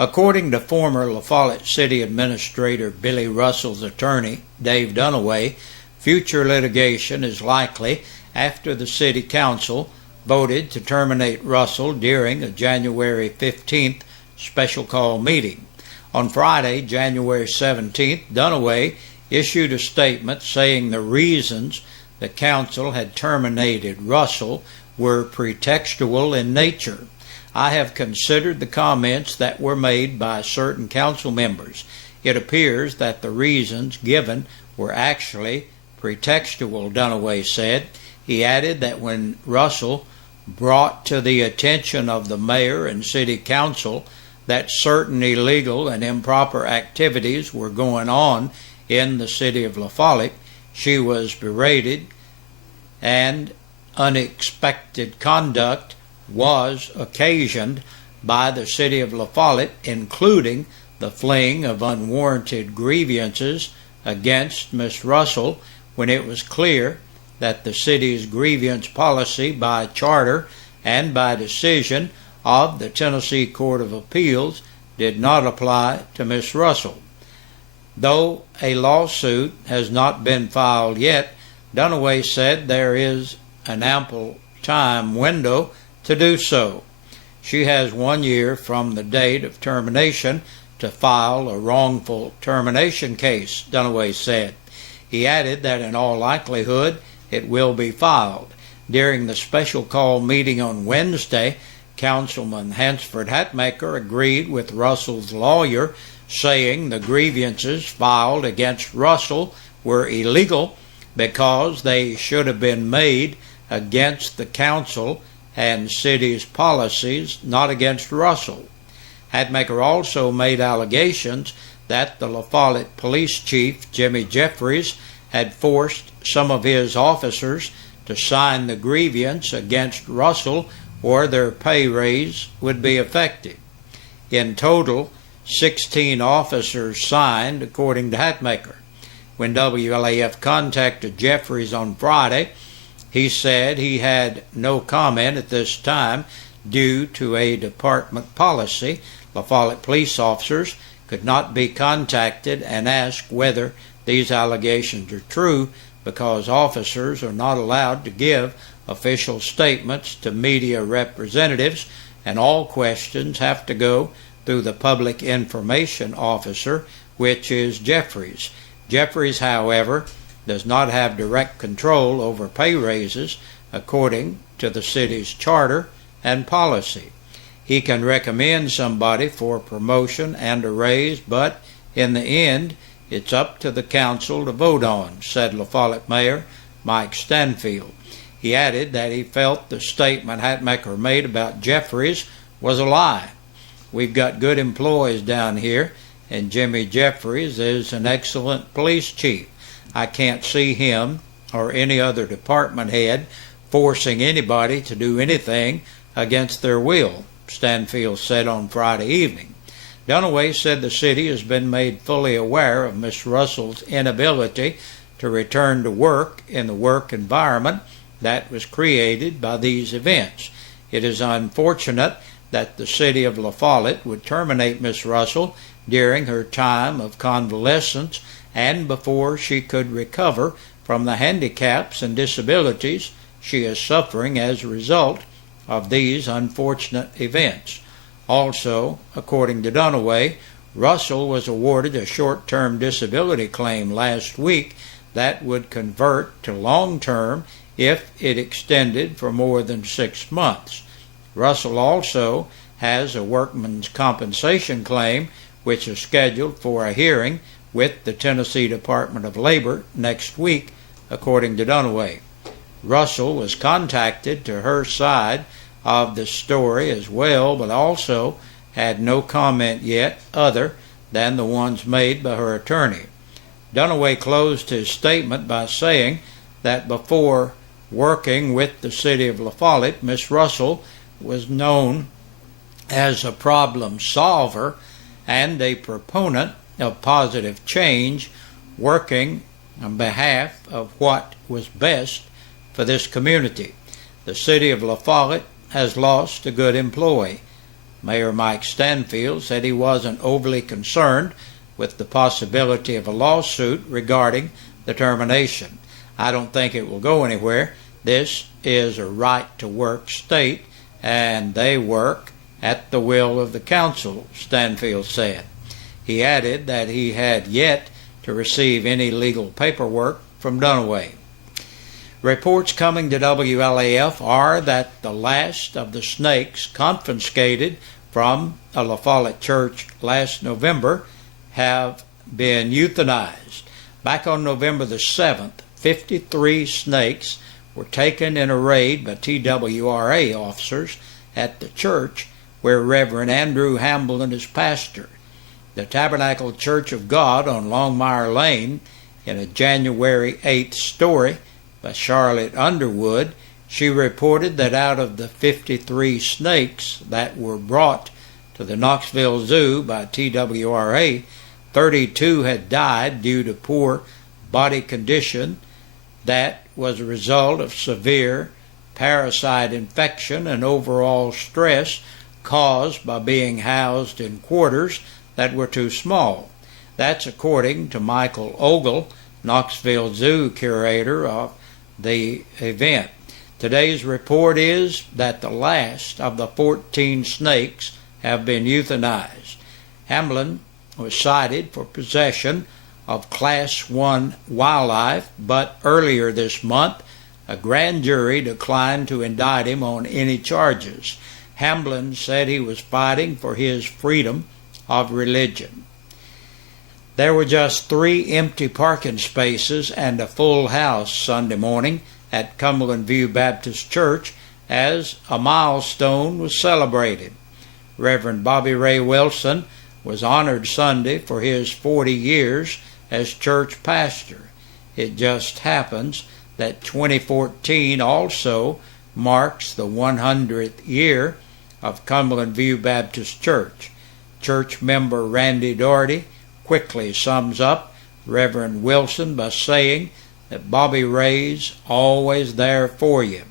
According to former La Follette City Administrator Billy Russell's attorney, Dave Dunaway, future litigation is likely after the City Council voted to terminate Russell during a January 15th special call meeting. On Friday, January 17th, Dunaway issued a statement saying the reasons the council had terminated Russell were pretextual in nature. I have considered the comments that were made by certain council members. It appears that the reasons given were actually pretextual, Dunaway said. He added that when Russell brought to the attention of the mayor and city council that certain illegal and improper activities were going on in the city of La Follette, she was berated and unexpected conduct was occasioned by the city of La Follette, including the fling of unwarranted grievances against Ms. Russell when it was clear that the city's grievance policy by charter and by decision of the Tennessee Court of Appeals did not apply to Ms. Russell. Though a lawsuit has not been filed yet, Dunaway said there is an ample time window to do so. She has 1 year from the date of termination to file a wrongful termination case, Dunaway said. He added that in all likelihood it will be filed. During the special call meeting on Wednesday, Councilman Hansford Hatmaker agreed with Russell's lawyer, saying the grievances filed against Russell were illegal because they should have been made against the council and city's policies, not against Russell. Hatmaker also made allegations that the La Follette police chief, Jimmy Jeffries, had forced some of his officers to sign the grievance against Russell or their pay raise would be affected. In total, 16 officers signed, according to Hatmaker. When WLAF contacted Jeffries on Friday, he said he had no comment at this time due to a department policy. La Follette police officers could not be contacted and asked whether these allegations are true because officers are not allowed to give official statements to media representatives, and all questions have to go through the public information officer, which is Jeffries. Jeffries, however, does not have direct control over pay raises according to the city's charter and policy. He can recommend somebody for promotion and a raise, but in the end, it's up to the council to vote on, said La Follette Mayor Mike Stanfield. He added that he felt the statement Hatmaker made about Jeffries was a lie. We've got good employees down here, and Jimmy Jeffries is an excellent police chief. I can't see him or any other department head forcing anybody to do anything against their will, Stanfield said on Friday evening. Dunaway said the city has been made fully aware of Ms. Russell's inability to return to work in the work environment that was created by these events. It is unfortunate that the city of La Follette would terminate Ms. Russell during her time of convalescence and before she could recover from the handicaps and disabilities she is suffering as a result of these unfortunate events. Also, according to Dunaway, Russell was awarded a short-term disability claim last week that would convert to long-term if it extended for more than 6 months. Russell also has a workman's compensation claim which is scheduled for a hearing with the Tennessee Department of Labor next week, according to Dunaway. Russell was contacted to her side of the story as well, but also had no comment yet other than the ones made by her attorney. Dunaway closed his statement by saying that before working with the city of La Follette, Miss Russell was known as a problem solver and a proponent of positive change, working on behalf of what was best for this community. The city of La Follette has lost a good employee. Mayor Mike Stanfield said he wasn't overly concerned with the possibility of a lawsuit regarding the termination. I don't think it will go anywhere. This is a right-to-work state, and they work at the will of the council, Stanfield said. He added that he had yet to receive any legal paperwork from Dunaway. Reports coming to WLAF are that the last of the snakes confiscated from a La Follette church last November have been euthanized. Back on November the 7th, 53 snakes were taken in a raid by TWRA officers at the church where Reverend Andrew Hamblin is pastor. The Tabernacle Church of God on Longmire Lane, in a January 8th story by Charlotte Underwood, she reported that out of the 53 snakes that were brought to the Knoxville Zoo by TWRA, 32 had died due to poor body condition that was a result of severe parasite infection and overall stress caused by being housed in quarters that were too small. That's according to Michael Ogle, Knoxville Zoo curator of the event. Today's report is that the last of the 14 snakes have been euthanized. Hamblin was cited for possession of Class 1 wildlife, but earlier this month, a grand jury declined to indict him on any charges. Hamblin said he was fighting for his freedom of religion. There were just 3 empty parking spaces and a full house Sunday morning at Cumberland View Baptist Church as a milestone was celebrated. Reverend Bobby Ray Wilson was honored Sunday for his 40 years as church pastor. It just happens that 2014 also marks the 100th year of Cumberland View Baptist Church. Church member Randy Doherty quickly sums up Reverend Wilson by saying that Bobby Ray's always there for you.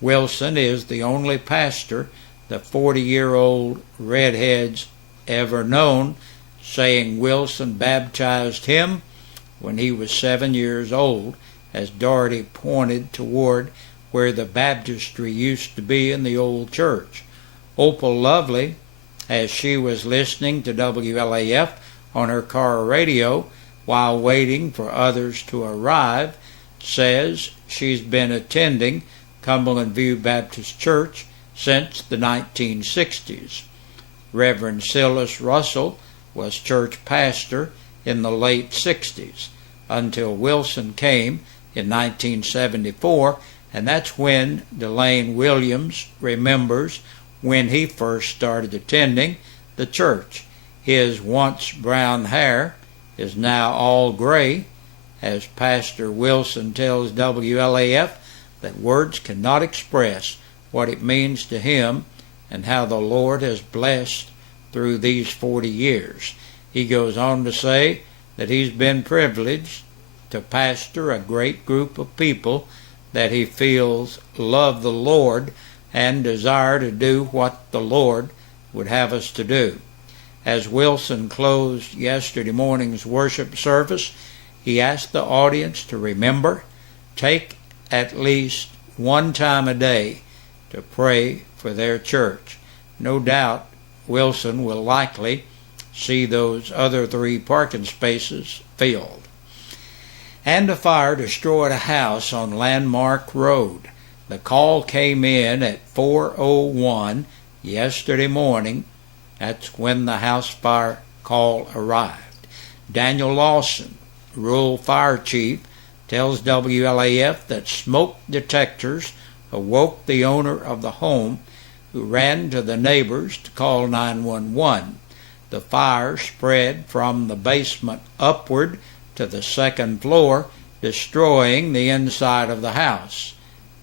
Wilson is the only pastor the 40-year-old redhead's ever known, saying Wilson baptized him when he was 7 years old, as Doherty pointed toward where the baptistry used to be in the old church. Opal Lovely, as she was listening to WLAF on her car radio while waiting for others to arrive, says she's been attending Cumberland View Baptist Church since the 1960s. Reverend Silas Russell was church pastor in the late 60s until Wilson came in 1974, and that's when Delane Williams remembers when he first started attending the church. His once brown hair is now all gray, as Pastor Wilson tells WLAF that words cannot express what it means to him and how the Lord has blessed through these 40 years. He goes on to say that he's been privileged to pastor a great group of people that he feels love the Lord and desire to do what the Lord would have us to do. As Wilson closed yesterday morning's worship service, he asked the audience to remember, take at least one time a day to pray for their church. No doubt Wilson will likely see those other 3 parking spaces filled. And a fire destroyed a house on Landmark Road. The call came in at 4:01 yesterday morning. That's when the house fire call arrived. Daniel Lawson, rural fire chief, tells WLAF that smoke detectors awoke the owner of the home, who ran to the neighbors to call 911. The fire spread from the basement upward to the 2nd floor, destroying the inside of the house.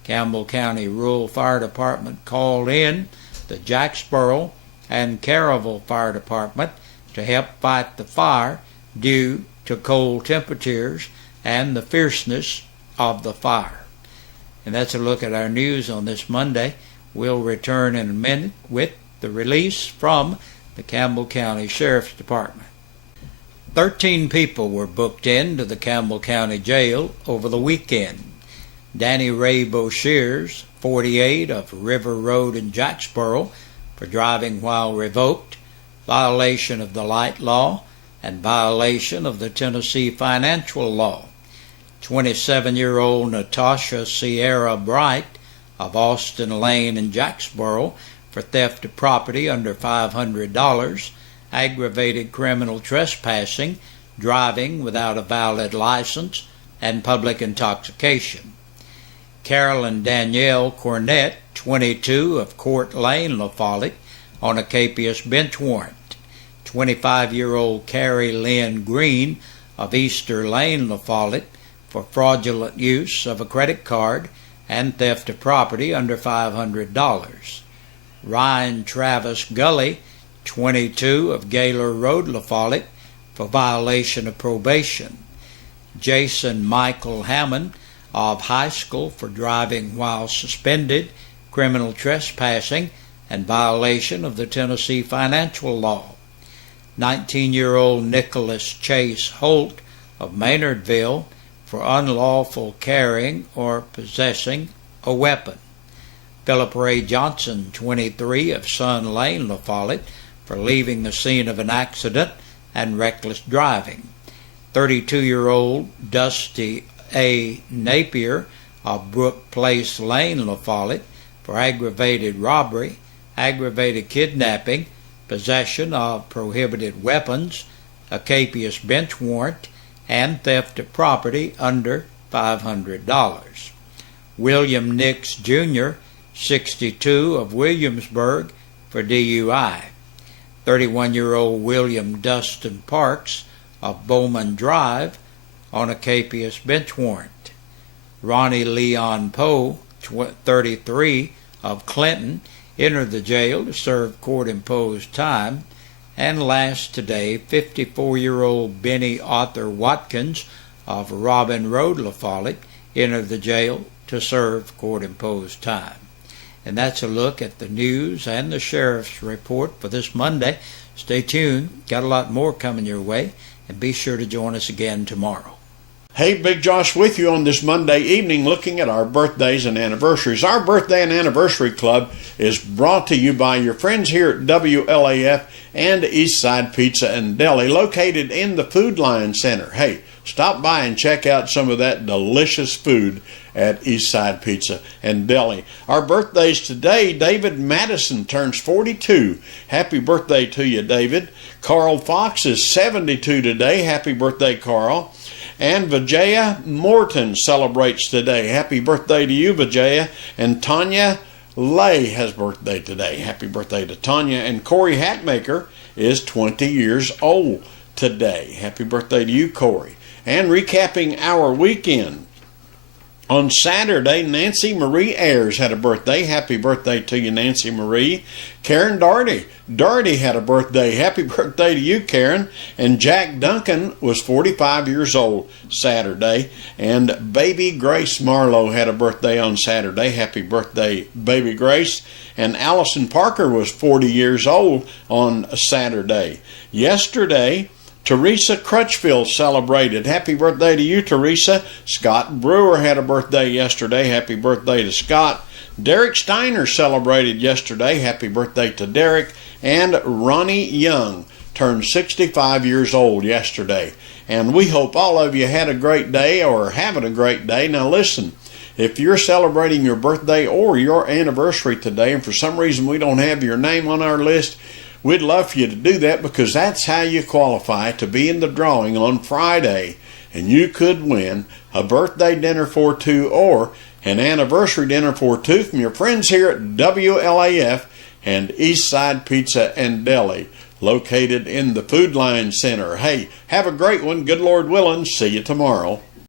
Campbell County Rural Fire Department called in the Jacksboro and Caryville Fire Department to help fight the fire due to cold temperatures and the fierceness of the fire. And that's a look at our news on this Monday. We'll return in a minute with the release from the Campbell County Sheriff's Department. 13 people were booked into the Campbell County Jail over the weekend. Danny Ray Boshears, 48, of River Road in Jacksboro, for driving while revoked, violation of the light law, and violation of the Tennessee financial law. 27-year-old Natasha Sierra Bright of Austin Lane in Jacksboro for theft of property under $500, aggravated criminal trespassing, driving without a valid license, and public intoxication. Carolyn Danielle Cornett, 22, of Court Lane, La Follette, on a capious bench warrant. 25-year-old Carrie Lynn Green of Easter Lane, La Follette, for fraudulent use of a credit card and theft of property under $500. Ryan Travis Gully, 22, of Gaylor Road, La Follette, for violation of probation. Jason Michael Hammond of High School for driving while suspended, criminal trespassing, and violation of the Tennessee financial law. 19-year-old Nicholas Chase Holt of Maynardville for unlawful carrying or possessing a weapon. Philip Ray Johnson, 23, of Sun Lane, La Follette, for leaving the scene of an accident and reckless driving. 32-year-old Dusty A. Napier of Brook Place Lane, La Follette, for aggravated robbery, aggravated kidnapping, possession of prohibited weapons, a capious bench warrant, and theft of property under $500. William Nix Jr., 62, of Williamsburg, for DUI. 31-year-old William Dustin Parks of Bowman Drive on a capious bench warrant. Ronnie Leon Poe, 33, of Clinton, entered the jail to serve court-imposed time. And last today, 54-year-old Benny Arthur Watkins of Robin Road, La Follette, entered the jail to serve court-imposed time. And that's a look at the news and the sheriff's report for this Monday. Stay tuned. Got a lot more coming your way, and be sure to join us again tomorrow. Hey, Big Josh with you on this Monday evening looking at our birthdays and anniversaries. Our Birthday and Anniversary Club is brought to you by your friends here at WLAF and Eastside Pizza and Deli, located in the Food Line Center. Hey, stop by and check out some of that delicious food at Eastside Pizza and Deli. Our birthdays today, David Madison turns 42. Happy birthday to you, David. Carl Fox is 72 today. Happy birthday, Carl. And Vijaya Morton celebrates today. Happy birthday to you, Vijaya. And Tanya Lay has birthday today. Happy birthday to Tanya. And Corey Hatmaker is 20 years old today. Happy birthday to you, Corey. And recapping our weekend, on Saturday, Nancy Marie Ayers had a birthday. Happy birthday to you, Nancy Marie. Karen Darty had a birthday. Happy birthday to you, Karen. And Jack Duncan was 45 years old Saturday. And Baby Grace Marlowe had a birthday on Saturday. Happy birthday, Baby Grace. And Allison Parker was 40 years old on Saturday. Yesterday, Teresa Crutchfield celebrated. Happy birthday to you, Teresa. Scott Brewer had a birthday yesterday. Happy birthday to Scott. Derek Steiner celebrated yesterday. Happy birthday to Derek. And Ronnie Young turned 65 years old yesterday. And we hope all of you had a great day or are having a great day. Now listen, if you're celebrating your birthday or your anniversary today, and for some reason we don't have your name on our list, we'd love for you to do that, because that's how you qualify to be in the drawing on Friday. And you could win a birthday dinner for two or an anniversary dinner for two from your friends here at WLAF and Eastside Pizza and Deli, located in the Food Line Center. Hey, have a great one. Good Lord willing. See you tomorrow.